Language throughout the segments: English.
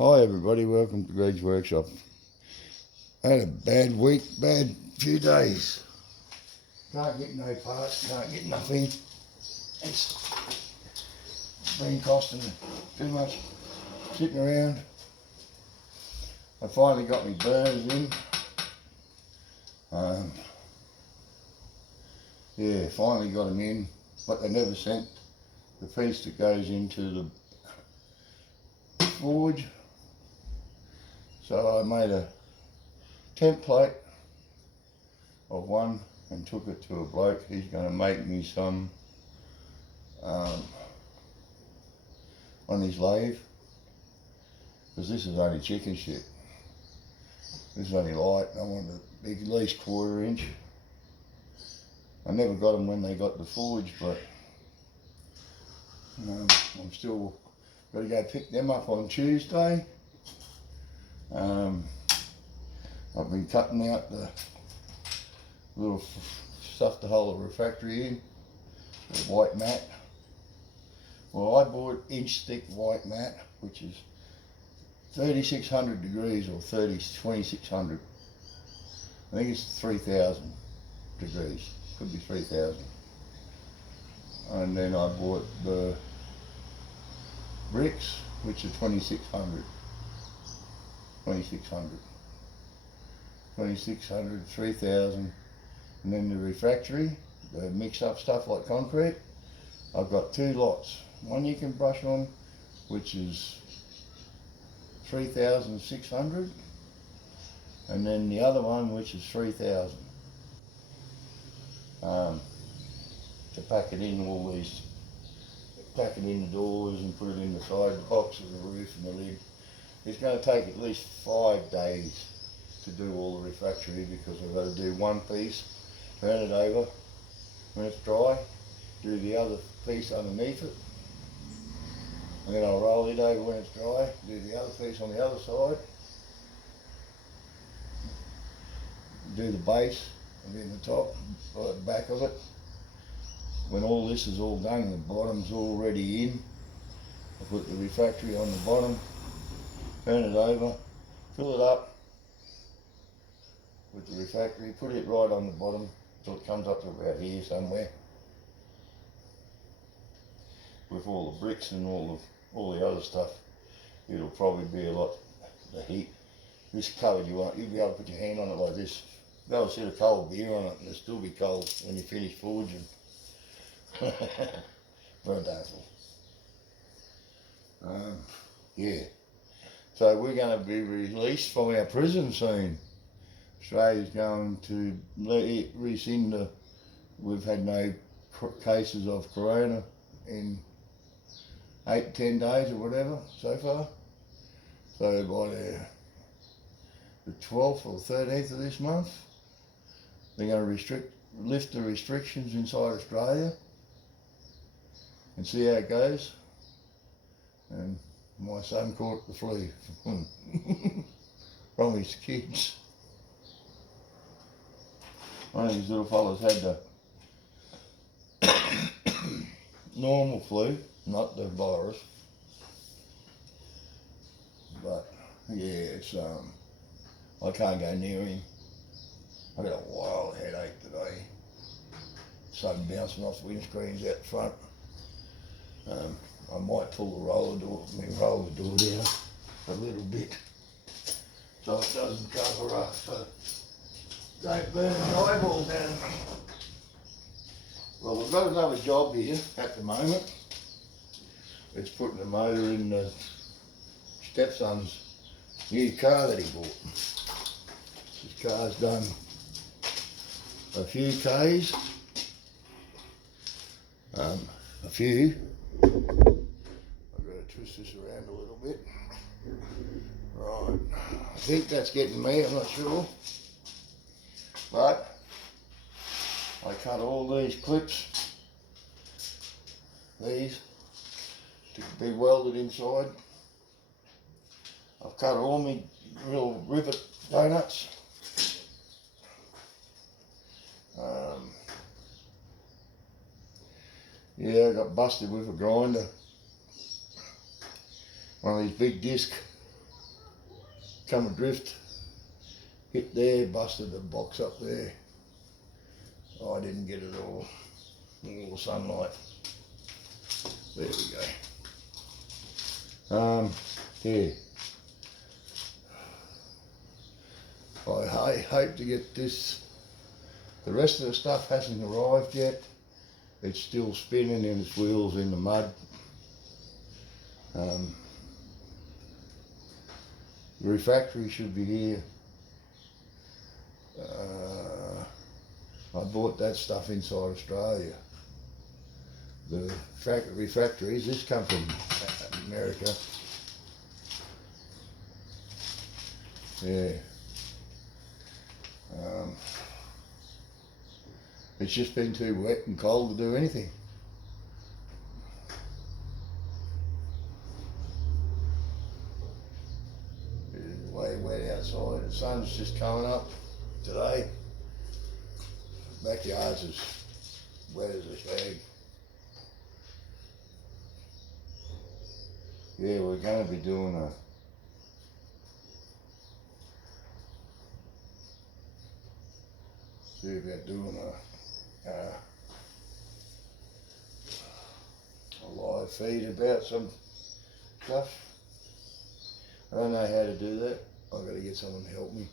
Hi everybody, welcome to Greg's Workshop. I had a bad week, bad few days. Can't get no parts, can't get nothing. It's been costing too much sitting around. I finally got my burners in. Finally got them in, but they never sent the piece that goes into the forge. So I made a template of one and took it to a bloke. He's going to make me some on his lathe, because this is only chicken shit. This is only light. I want a big, at least 1/4 inch. I never got them when they got the forge, but I'm still got to go pick them up on Tuesday. I've been cutting out the little stuff to hold the refractory in, the white mat. Well, I bought inch thick white mat, which is 3600 degrees or 2600. I think it's 3000 degrees, could be 3000. And then I bought the bricks, which are 2600. 3000, and then the refractory, the mix up stuff like concrete. I've got 2 lots. One you can brush on, which is 3600, and then the other one which is 3000. To pack it in all these, pack it in the doors and put it in the side box of the roof and the lid. It's going to take at least 5 days to do all the refractory, because I've got to do one piece, turn it over when it's dry, do the other piece underneath it, and then I'll roll it over when it's dry, do the other piece on the other side, do the base and then the top, or the back of it. When all this is all done and the bottom's already in, I put the refractory on the bottom, turn it over, fill it up with the refractory, put it right on the bottom till it comes up to about here somewhere, with all the bricks and all the other stuff. It'll probably be a lot, the heat. This covered, you'll be able to put your hand on it like this. Go and set a cold beer on it and it'll still be cold when you finish forging. Burnt apple. Yeah. So we're going to be released from our prison soon. Australia's going to rescind the, we've had no cases of corona in 8-10 days or whatever so far. So by the 12th or 13th of this month, they're going to lift the restrictions inside Australia and see how it goes. And my son caught the flu from his kids. One of these little fellas had the normal flu, not the virus. But yeah, it's I can't go near him. I got a wild headache today. Sun bouncing off the windscreens out front. I might pull the roller door down a little bit so it doesn't cover up, so don't burn the eyeballs out of me. Well, we've got another job here at the moment. It's putting the motor in the stepson's new car that he bought. This car's done a few Ks, a few. I've got to twist this around a little bit. Right, I think that's getting me, I'm not sure. But I cut all these clips, these, to be welded inside. I've cut all my little rivet donuts. Yeah, I got busted with a grinder. One of these big disc come adrift, hit there, busted the box up there. Oh, I didn't get it all the sunlight. There we go. Yeah. I hope to get this. The rest of the stuff hasn't arrived yet. It's still spinning in its wheels in the mud. The refractory should be here. I bought that stuff inside Australia. The refractories, this come from America. Yeah. It's just been too wet and cold to do anything. It's way wet outside. The sun's just coming up today. Backyard's as wet as a shag. Yeah, we're going to be doing a live feed about some stuff. I don't know how to do that. I've got to get someone to help me.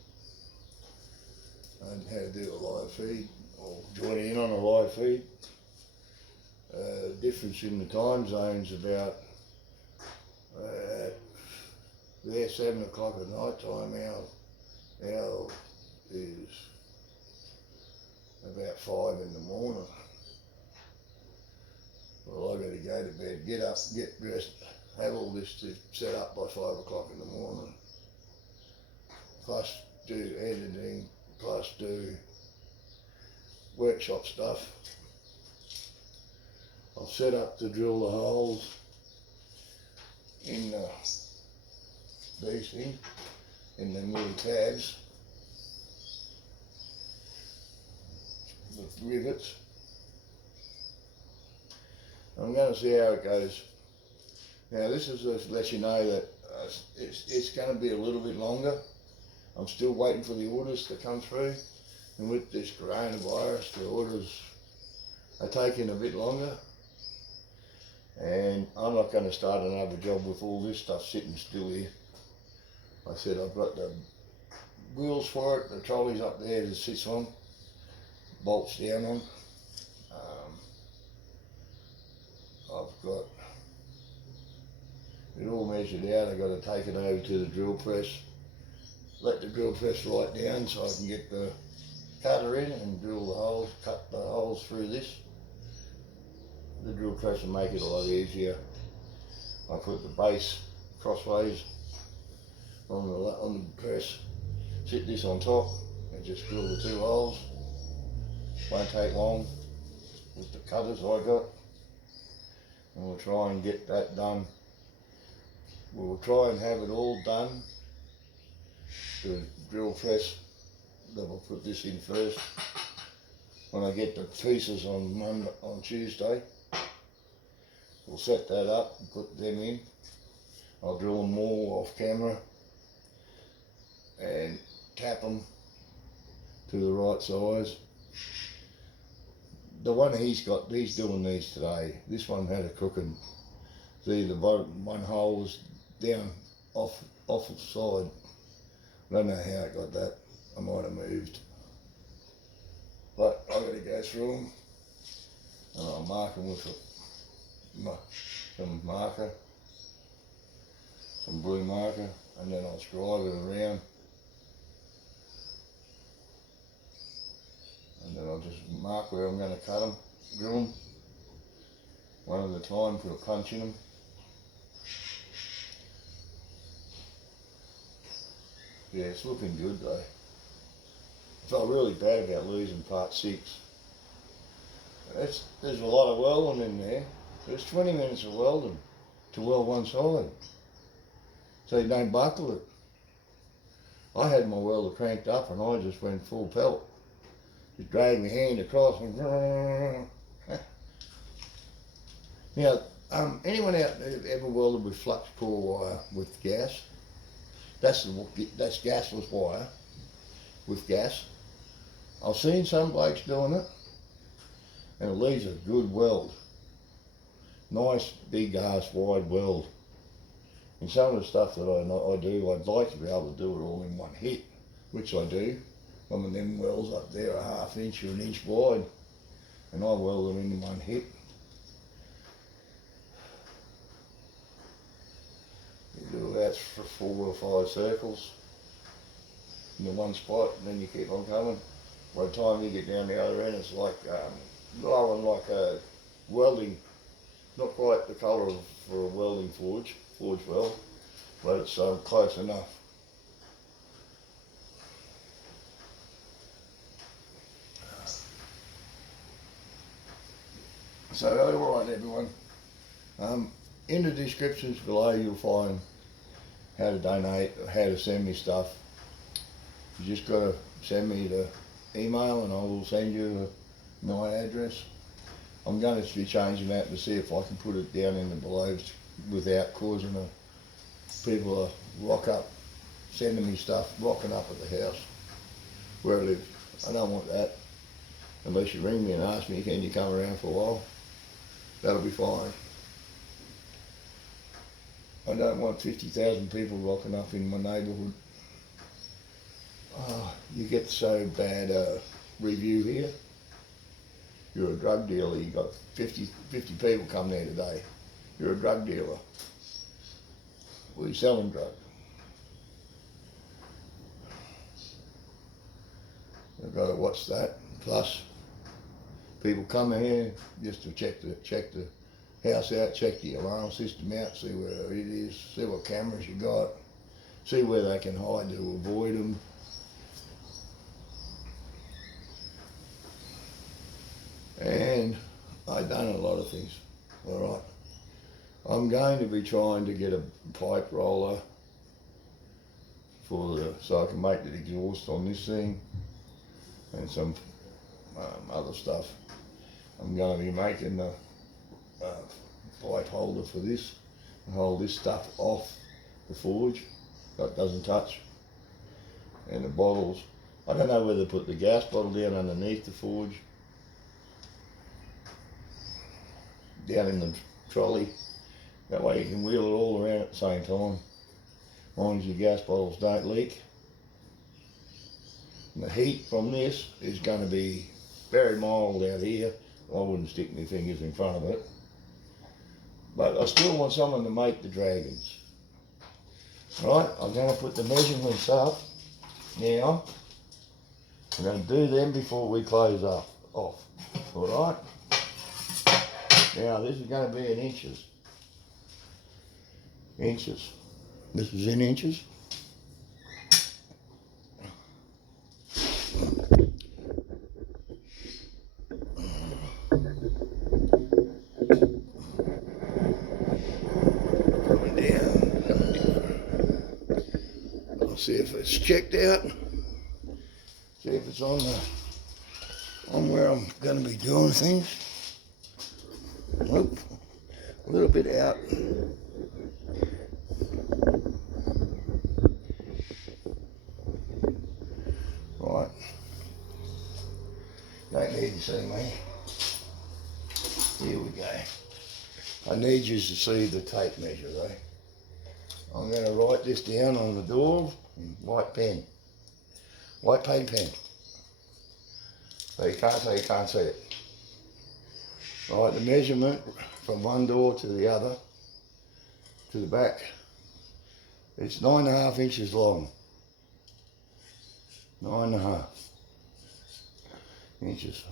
I don't know how to do a live feed or join in on a live feed. The difference in the time zones about they're 7 o'clock at night time. Our is about 5 in the morning. Well, I've got to go to bed, get up, get dressed, have all this to set up by 5 o'clock in the morning. Plus do editing, plus do workshop stuff. I'll set up to drill the holes in these things, in the little tabs, the rivets. I'm going to see how it goes. Now this is to let you know that it's going to be a little bit longer. I'm still waiting for the orders to come through, and with this coronavirus the orders are taking a bit longer, and I'm not going to start another job with all this stuff sitting still here. I said I've got the wheels for it, the trolley's up there that sits on, bolts down on. I've got it all measured out. I've got to take it over to the drill press, let the drill press right down so I can get the cutter in and drill the holes, cut the holes through this. The drill press will make it a lot easier. I put the base crossways on the press, sit this on top and just drill the 2 holes. Won't take long with the cutters I got. And we'll try and get that done. We'll try and have it all done. The drill press, then we'll put this in first. When I get the pieces on Tuesday, we'll set that up and put them in. I'll drill them all off camera and tap them to the right size. The one he's doing these today. This one had a crooked. See, the bottom one hole was down off the side. I don't know how it got that. I might have moved. But I've got to go through them and I'll mark them with some marker, some blue marker, and then I'll scribe it around. And then I'll just mark where I'm going to cut them, drill them, one at a time, put a punch in them. Yeah, it's looking good though. I felt really bad about losing part 6. There's a lot of welding in there. There's 20 minutes of welding to weld one side, so you don't buckle it. I had my welder cranked up and I just went full pelt. Just dragged my hand across and now, anyone out there ever welded with flux core wire with gas? That's gasless wire with gas. I've seen some blokes doing it, and it leaves a good weld. Nice, big ass, wide weld. And some of the stuff that I do, I'd like to be able to do it all in one hit, which I do. Some of them welds up there are 1/2 inch or 1 inch wide, and I weld them in one hit. You do about 4 or 5 circles in the one spot, and then you keep on coming. By the time you get down the other end, it's like blowing like a welding, not quite the colour for a welding forge weld, but it's close enough. So alright everyone, in the descriptions below you'll find how to donate, how to send me stuff. You just got to send me the email and I will send you my address. I'm going to be changing that to see if I can put it down in the below without causing people to rock up, sending me stuff, rocking up at the house where I live. I don't want that. Unless you ring me and ask me, can you come around for a while? That'll be fine. I don't want 50,000 people rocking up in my neighbourhood. Oh, you get so bad review here. You're a drug dealer, you got 50 people come there today. You're a drug dealer. Well, you're selling drugs. I've got to watch that. Plus, people come here just to check the house out, check the alarm system out, see where it is, see what cameras you got, see where they can hide to avoid them. And I've done a lot of things, alright. I'm going to be trying to get a pipe roller so I can make the exhaust on this thing and some other stuff. I'm going to be making the pipe holder for this and hold this stuff off the forge so it doesn't touch. And the bottles, I don't know whether to put the gas bottle down underneath the forge, down in the trolley. That way you can wheel it all around at the same time, as long as your gas bottles don't leak. And the heat from this is going to be very mild out here. I wouldn't stick my fingers in front of it. But I still want someone to make the dragons. Right, I'm going to put the measurements up now. I'm going to do them before we close off. Alright? Now this is going to be in inches. This is in inches. Coming down. I'll see if it's checked out. See if it's on where I'm going to be doing things. Nope. A little bit out. Right. Don't need to see me. Here we go. I need you to see the tape measure though. I'm going to write this down on the door in white pen. White paint pen. So you can't see it. Right, the measurement from one door to the other, to the back, it's 9.5 inches long. 9.5 inches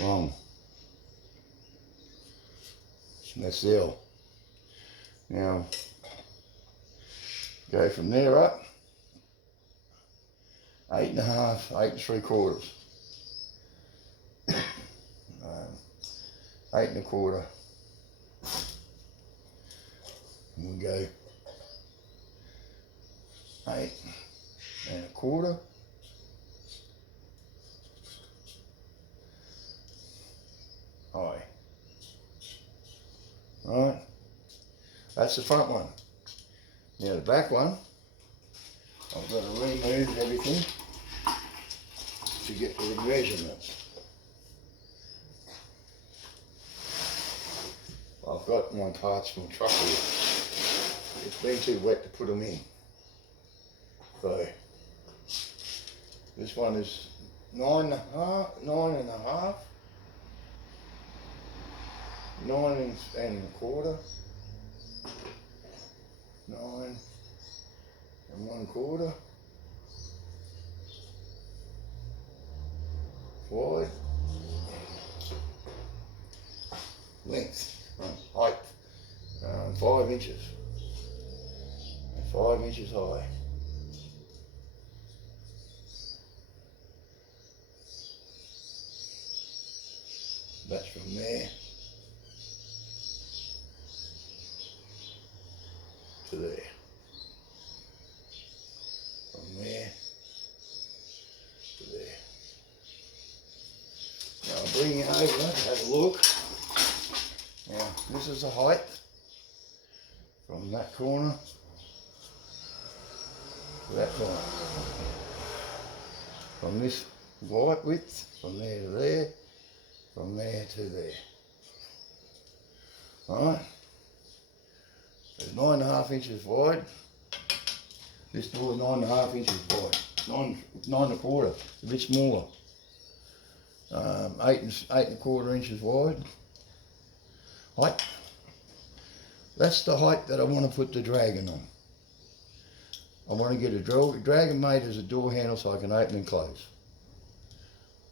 long. And that's the L. Now, go from there up, 8.5, 8 3/4. 8 1/4. And we go 8 1/4. Right, that's the front one. Now the back one, I've got to remove everything to get the measurements. I've got my parts from the truck here. It's been too wet to put them in. So this one is 9 and a half, 9 and a quarter, 9 and 1/4 wide, length, height, 5 inches, 5 inches high. That's from there to there. From there to there. Now I'll bring you over to have a look. Now this is the height from that corner to that corner. From this white width, from there to there, from there to there. Alright, it's 9.5 inches wide. This door is 9.5 inches wide. 9 1/4, a bit smaller. 8 1/4 inches wide. Height. That's the height that I want to put the dragon on. I want to get a dragon made as a door handle so I can open and close.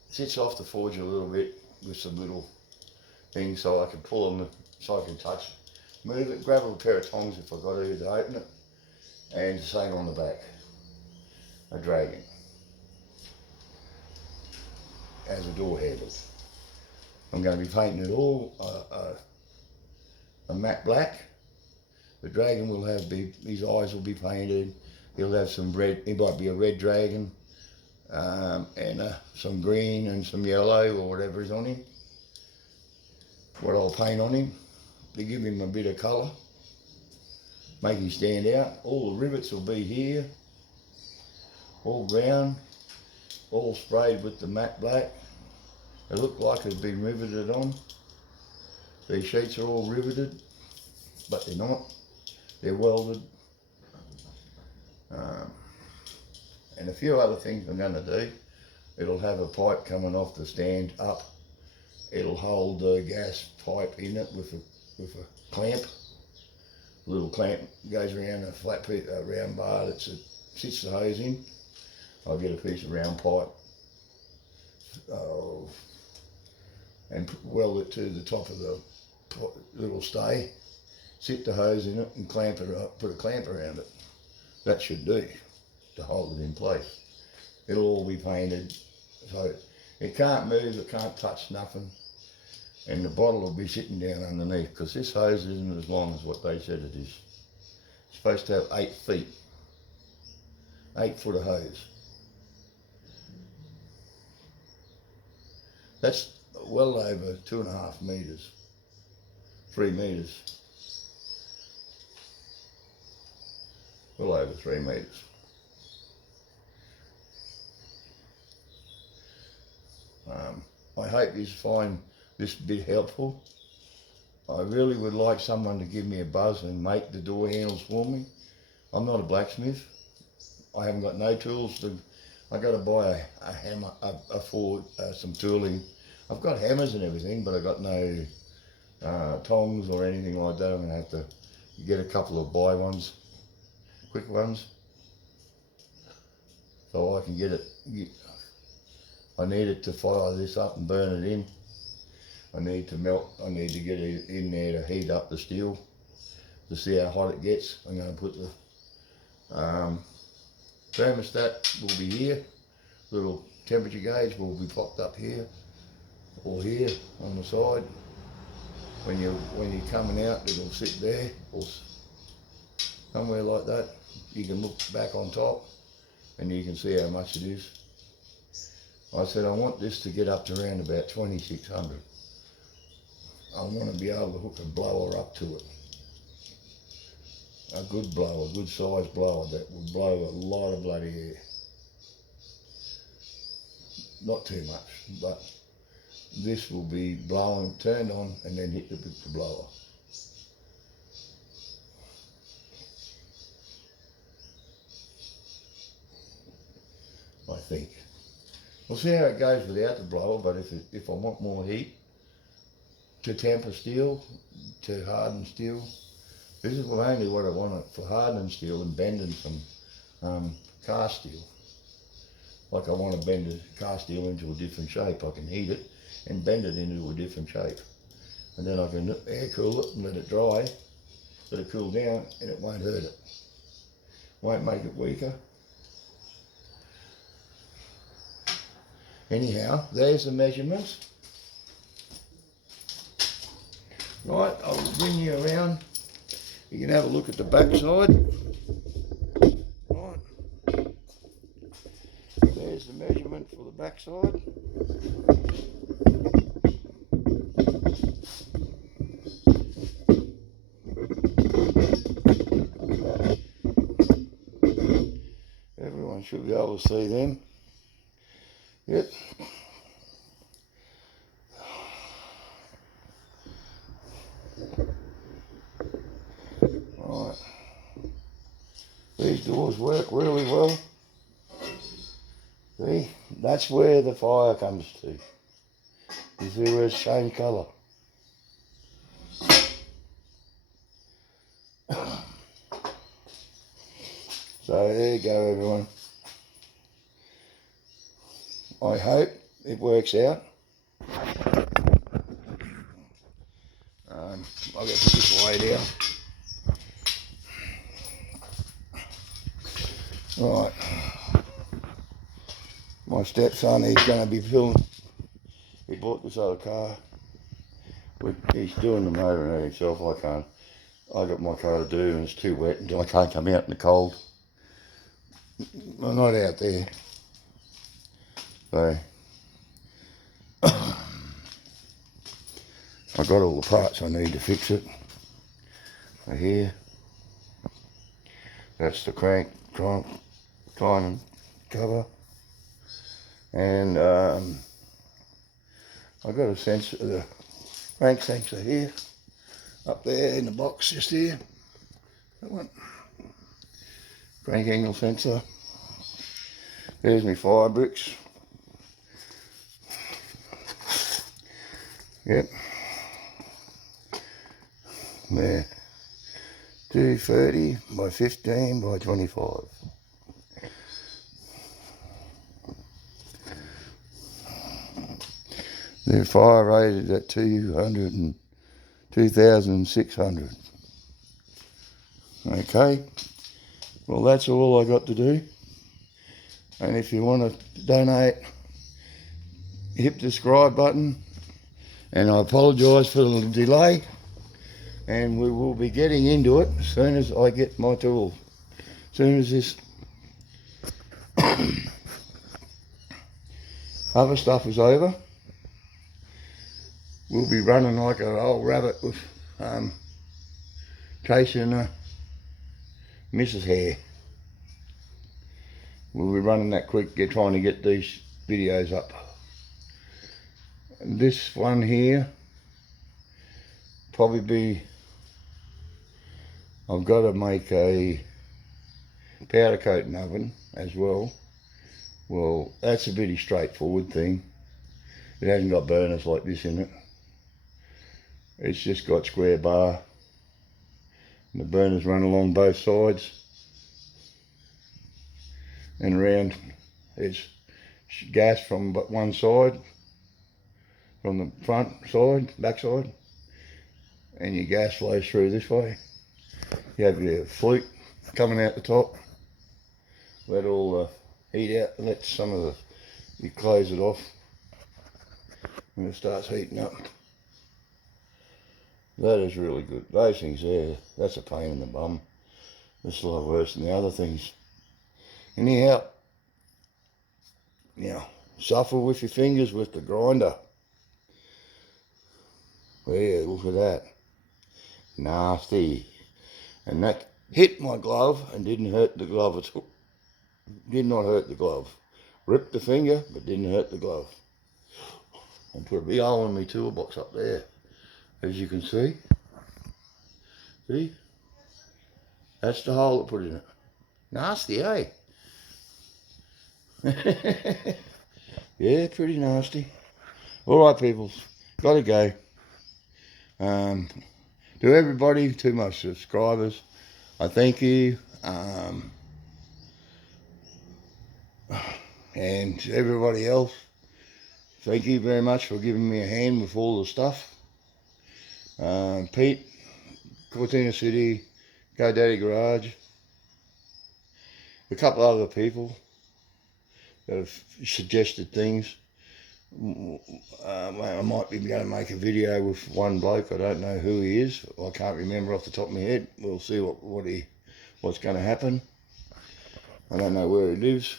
Sits off the forge a little bit with some little things so I can pull them so I can touch, move it, grab a pair of tongs if I've got to open it, and the same on the back. A dragon as a door handle. I'm going to be painting it all a matte black. The dragon will have his eyes will be painted. He'll have some red. He might be a red dragon, and some green and some yellow or whatever is on him. What I'll paint on him to give him a bit of colour, make him stand out. All the rivets will be here, all brown, all sprayed with the matte black. They look like it's been riveted on. These sheets are all riveted, but they're not. They're welded. And a few other things I'm going to do. It'll have a pipe coming off the stand up. It'll hold the gas pipe in it with a clamp. A little clamp goes around a flat piece, a round bar that sits the hose in. I'll get a piece of round pipe and weld it to the top of the little stay. Sit the hose in it and clamp it up. Put a clamp around it. That should do to hold it in place. It'll all be painted, so it can't move, it can't touch nothing, and the bottle will be sitting down underneath because this hose isn't as long as what they said it is. It's supposed to have 8 feet, 8 foot of hose. That's well over 2.5 meters, 3 meters, well over 3 meters. I hope you find this bit helpful. I really would like someone to give me a buzz and make the door handles for me. I'm not a blacksmith. I haven't got no tools to. I got to buy a hammer, some tooling. I've got hammers and everything, but I got no tongs or anything like that. I'm gonna have to get a couple of ones, quick ones, so I can get it. I need it to fire this up and burn it in. I need to melt, I need to get it in there to heat up the steel to see how hot it gets. I'm going to put the thermostat will be here, little temperature gauge will be popped up here or here on the side. When you're coming out, it'll sit there or somewhere like that. You can look back on top and you can see how much it is. I said I want this to get up to around about 2600. I want to be able to hook a blower up to it. a good blower, a good sized blower that will blow a lot of bloody air. Not too much, but this will be blowing, turned on, and then hit with the blower. I think. We'll see how it goes without the blower, but if I want more heat to tamper steel, to harden steel, this is mainly what I want it for, hardening steel and bending some cast steel. Like I want to bend the cast steel into a different shape. I can heat it and bend it into a different shape. And then I can air cool it and let it dry, let it cool down, and it won't hurt it. Won't make it weaker. Anyhow, there's the measurements. Right, I'll bring you around. You can have a look at the back side. Right. There's the measurement for the back side. Everyone should be able to see them. Yep. Right. These doors work really well. See, that's where the fire comes to. You see where it's same colour. So there you go, everyone. I hope it works out. I'll get this way down. Right. My stepson, he's going to be filling. He bought this other car. He's doing the motor and himself. I got my car to do and it's too wet and I can't come out in the cold. I'm not out there. So I got all the parts I need to fix it. So here, that's the crank timing cover, and I got a sensor, the crank sensor here, up there in the box just here. That one, crank angle sensor. There's my fire bricks. Yep. There. 230 by 15 by 25. They're fire rated at 2,600. Okay. Well, that's all I got to do. And if you want to donate, hit the subscribe button. And I apologise for the delay. And we will be getting into it as soon as I get my tool. As soon as this other stuff is over, we'll be running like an old rabbit with chasing Mrs. Hare. We'll be running that quick, trying to get these videos up. And this one here, probably be, I've got to make a powder coating oven as well. Well, that's a pretty straightforward thing. It hasn't got burners like this in it. It's just got square bar. And the burners run along both sides and around. It's gas from but one side, from the front side, back side, and your gas flows through this way. You have your flute coming out the top. Let all the heat out, let some of the, you close it off and it starts heating up. That is really good. Those things there, that's a pain in the bum. It's a lot worse than the other things. Anyhow, now, suffer with your fingers with the grinder. There, look at that. Nasty. And that hit my glove and didn't hurt the glove at all. Did not hurt the glove. Ripped the finger, but didn't hurt the glove. And put a big hole in my toolbox up there, as you can see. See? That's the hole that put in it. Nasty, eh? Yeah, pretty nasty. All right, people, gotta go. To everybody, to my subscribers, I thank you. And to everybody else, thank you very much for giving me a hand with all the stuff. Pete, Cortina City, GoDaddy Garage, a couple other people that have suggested things. I might be going to make a video with one bloke. I don't know who he is. I can't remember off the top of my head. We'll see what's going to happen. I don't know where he lives.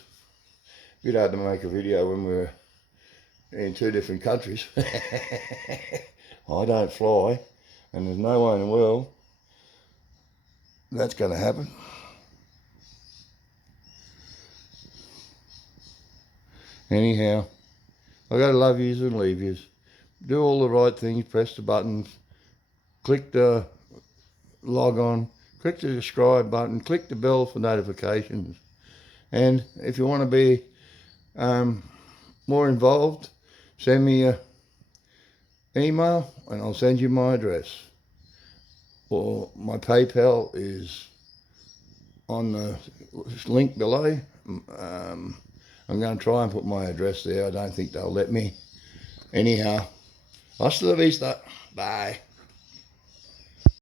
Bit hard to make a video when we're in two different countries. I don't fly, and there's no way in the world that's going to happen. Anyhow, I gotta love yous and leave yous. Do all the right things, press the buttons, click the log on, click the subscribe button, click the bell for notifications. And if you want to be more involved, send me an email and I'll send you my address. Or my PayPal is on the link below. I'm going to try and put my address there. I don't think they'll let me. Anyhow, hasta la vista. Bye.